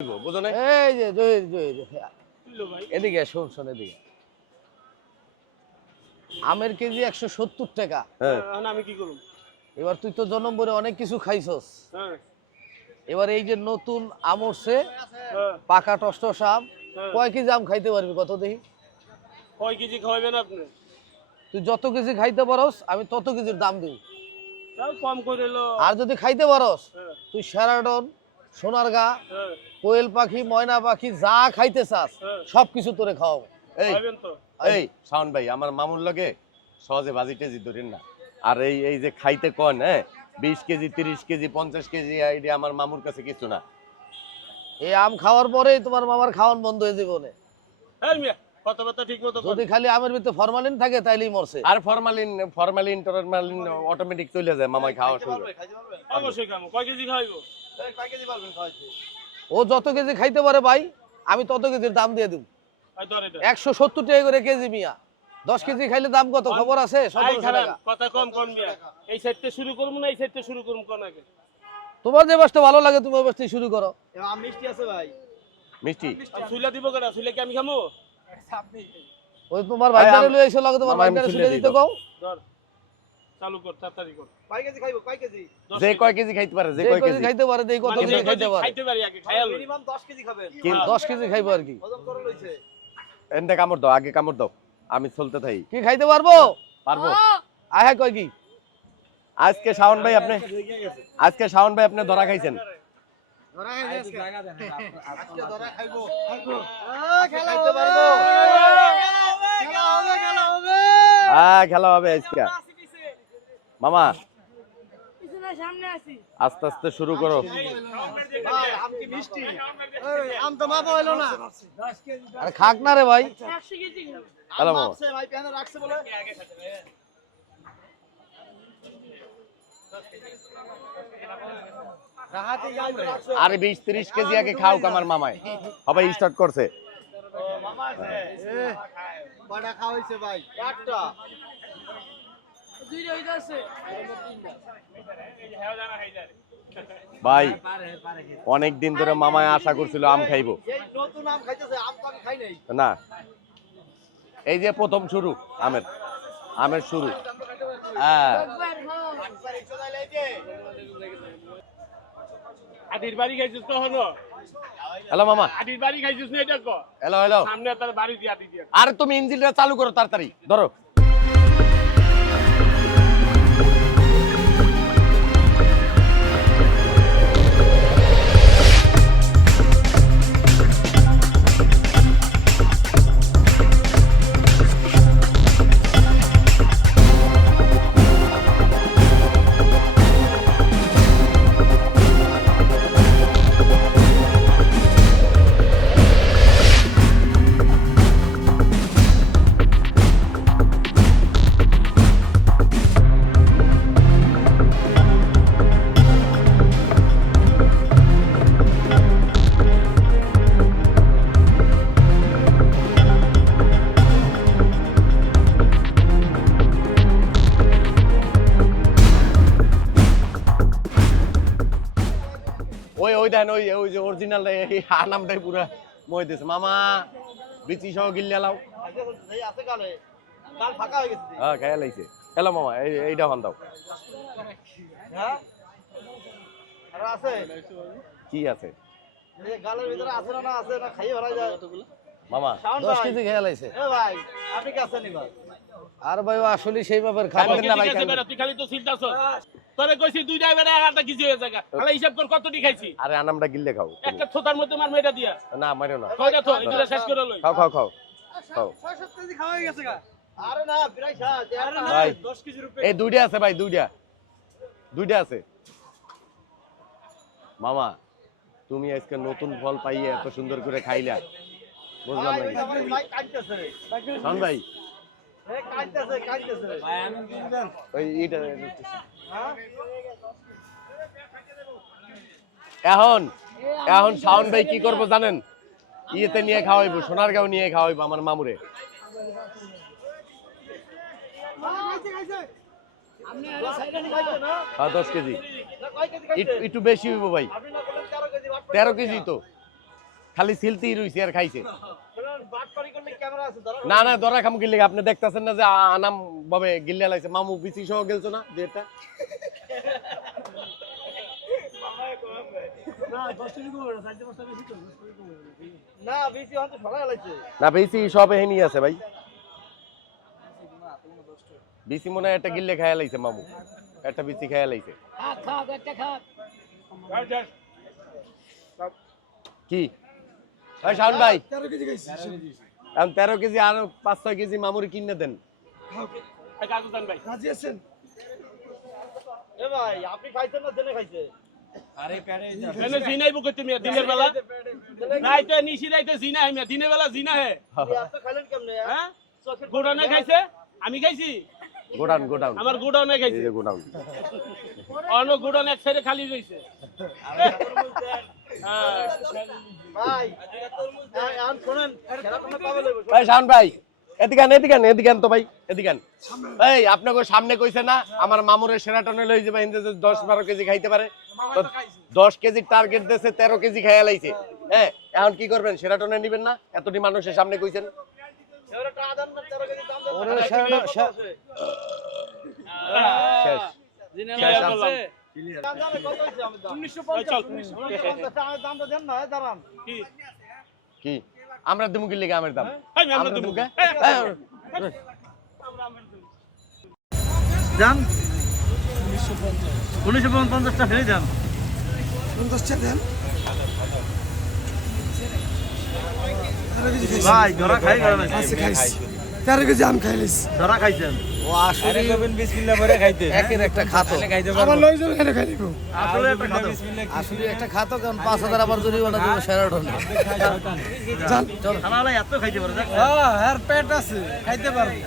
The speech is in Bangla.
বুঝো না এই যে জহির জহির এদিকে শোন শোন এদিকে। আমের কেজি একশো সত্তর টাকা। হ্যাঁ। আমি কি করব এবার তুই তো জন্ম করে অনেক কিছু খাইছস। হ্যাঁ। এবার এই যে নতুন আম উঠছে হ্যাঁ। পাকা টসটস আম। কয় কেজি আম খাইতে পারবি কত দেখি? কয় কেজি খাওয়াবেন আপনি? তুই যত কেজি খাইতে পারস আমি তত কেজির দাম দিই কম করে আর যদি খাইতে পারস তুই সেরাডন সোনারগা হ্যাঁ। কোয়েল পাখি ময়না পাখি যা খাইতে চাস হ্যাঁ। সব কিছু তোরে খাওয়াবো। এই। এই শাওন ভাই আমার মামুর লগে সহজে বাজি টেজি ধরেন না। আর এই এই যে খাইতে কন হ্যাঁ বিশ কেজি তিরিশ কেজি পঞ্চাশ কেজি আইডিয়া আমার মামুর কাছে কিছু না। এই আম খাওয়ার পরেই তোমার মামার খাওয়ান বন্ধ হয়ে মতো যদি খালি আমের ভিতরে ফরমালিন থাকে তাইলেই মরছে। আর ফরমালিন ফরমালিন টরমালিন অটোমেটিক চলে যায় মামাই খাওয়া শুরু অবশ্যই খাব। কয় কেজি খাওয়াইবো ও যত কেজি খাইতে পারে ভাই আমি তত কেজির দাম দিয়ে দিব। আর ধর এটা। একশো সত্তর টাকা করে কেজি মিয়া। দশ কেজি খাইলে দাম কত? খবর আছে? আই সতেরোশো খারাপ। টাকা। কথা কম কম মিয়া। এই সাইডটা শুরু করব না এই সাইডটা শুরু করব কোন আগে? তোমার যে বাসটা ভালো লাগে তুমি বাসটা শুরু করো। মিষ্টি আর সুইলা দিব কেটা সুইলা কি আমি খামো? ওই তোমার ভাই, এসে লাগে তোমার দিই দিতে। কও। ধর। চালু কর তাড়াতাড়ি কর। দশ যে কেজি। কয় কেজি খাইতে পারে যে যে কয় কেজি কেজি? খাইতে পারে দেই কত মানে কেজি খাইতে পারে। খাইতে পারি আগে খাইয়াল কিন্তু দশ কেজি খাইবো আর কি? এনতে কামড় দাও আগে কামড় দাও। আমি চলতে থাকি। কি খাইতে পারব? পারব। আহে! কয় কি? আজকে শাওন ভাই আপনি আজকে শাওন ভাই আপনি ধরা খাইছেন। হ্যাঁ খেলা হবে। আজকে মামা পিছনে সামনে আছি। আস্তে আস্তে শুরু করো। আরে খাক না রে ভাই। হ্যালো মামা। আরে বিশ ত্রিশ কেজি আগে খাও আমার মামায়। সবাই স্টার্ট করছে। দুইটা হইতে আছে ভাই অনেক দিন ধরে মামায় আশা করছিল আম খাইবো। না। এই যে প্রথম শুরু আমের। আমের শুরু। হ্যাঁ। বাড়ি খাইছিস কখনো? হ্যালো মামা। বাড়ি খাইছিস না এটা কো? Hello hello. সামনে তার বাড়ি দিয়ে আটি আরে তুমি ইঞ্জিনটা চালু করো তাড়াতাড়ি। ধরো। ওই ওই ওই যে অরিজিনাল আনামটাই পুরা মই দিছে মামা বিচি সহ গিল্লা লাও। হ্যাঁ খাইয়া হ্যালো মামা এই এইটা হন দাও কি আছে? মামা দশ কেজি খেয়ে লাইছে আর ভাই আসলে সেই ব্যাপার না ভাই, আছে খালি তো তোরে কইছি একটা কিছু হয়ে জায়গা তাহলে হিসাব কর কতটি খাইছি। আরে আনামটা গিল্লে খাও একটা থোতার মধ্যে মার মেয়েটা দিয়া। না মারো না। কয়টা থো এগুলো শেষ করে লই। খাও খাও খাও। খাও। ভাই। এই দুইটা আছে ভাই দুইটা। দুইটা আছে। মামা তুমি আজকে নতুন ফল পাইয়ে এত সুন্দর করে খাইলা। বুঝলাম না শোন ভাই। ওই এইটা এখন এখন শাওন ভাই কি করব জানেন? ইয়েতে নিয়ে খাওয়াইবো, সোনারগাঁও নিয়ে খাওয়াইবো আমার মামুরে। হ্যাঁ দশ কেজি। একটু- বেশি হইব ভাই। তেরো কেজি তো। খালি সিলতেই রইছে আর খাইছে। না না দরা খাম গিলে আপনি দেখতাছেন না যে আনাম ভাবে গিল্লা লাইছে। মামু বিসি সহ গেলছো না? বেশি লাগছে সব এহেনি আছে ভাই। বিসি মনে হয় একটা গিল্লে খায়া লাইছে মামু। একটা বিসি খায়া লাইছে। কি? ওই শাওন ভাই। এখন তেরো কেজি আর পাঁচ ছয় কেজি মামুরি কিনে দেন। কাগজ দেন ভাই। এ ভাই আপনি খাইছেন না জেনে খাইছে? এনে জিনাই বুকে তুমি দিনের বেলা। নাই তো নিশি রাইতে জিনা হে মিয়া দিনের বেলা জিনা হে এত খাইলেন কেমনে গোডাউনে খাইছে? আমি খাইছি? Godown godown. আমার গোডাউনে খাইছে। গোডাউন। অন্য গোডাউন এক সাইডে খালি রইছে ভাই ভাই তো ভাই আপনাকে সামনে কইছে না আমার মামুরের সেরাটনে লই যাবে হিন্দে দশ বারো কেজি খাইতে পারে। দশ কেজির টার্গেট দিয়েছে তেরো কেজি খাইয়া লাইছে। হ্যাঁ এখন কি করবেন সেরাটনে নিবেন না? এতটি মানুষের সামনে কইছেন। এবারে টাকা দেন না 13 কেজি দাম দেন ওরে সেরাটা- সে- শেষ ক্লিয়ার করলাম। দাম জানে কত হইছে আমি দাম? ওই চল। 1950 টাকা দামটা দেন না এই দাঁড়ান। কি? কি? আমরা দুমুকি লিগে আমের দাম। এই আমরা আমরা দুমুকে? যান। উনিশশো পঞ্চাশটা ফেলে যান। ভাই ধরা খাই গেল তেরো কেজি আম খাইলিস। ধরা খাইছেন। ও আসলে বিসমিল্লাহ করে খাইতে। একের একটা খাতো খাইতে আমার লই যাবে এখানে খাই নিব আসলে একটা খাতো আসলে একটা খাতো কারণ পাঁচ হাজার আবার জরিমানা দেবো সেরাটন চল খানা এত খাইতে পারবে দেখ। হ্যাঁ পেট আছে খাইতে পারবে।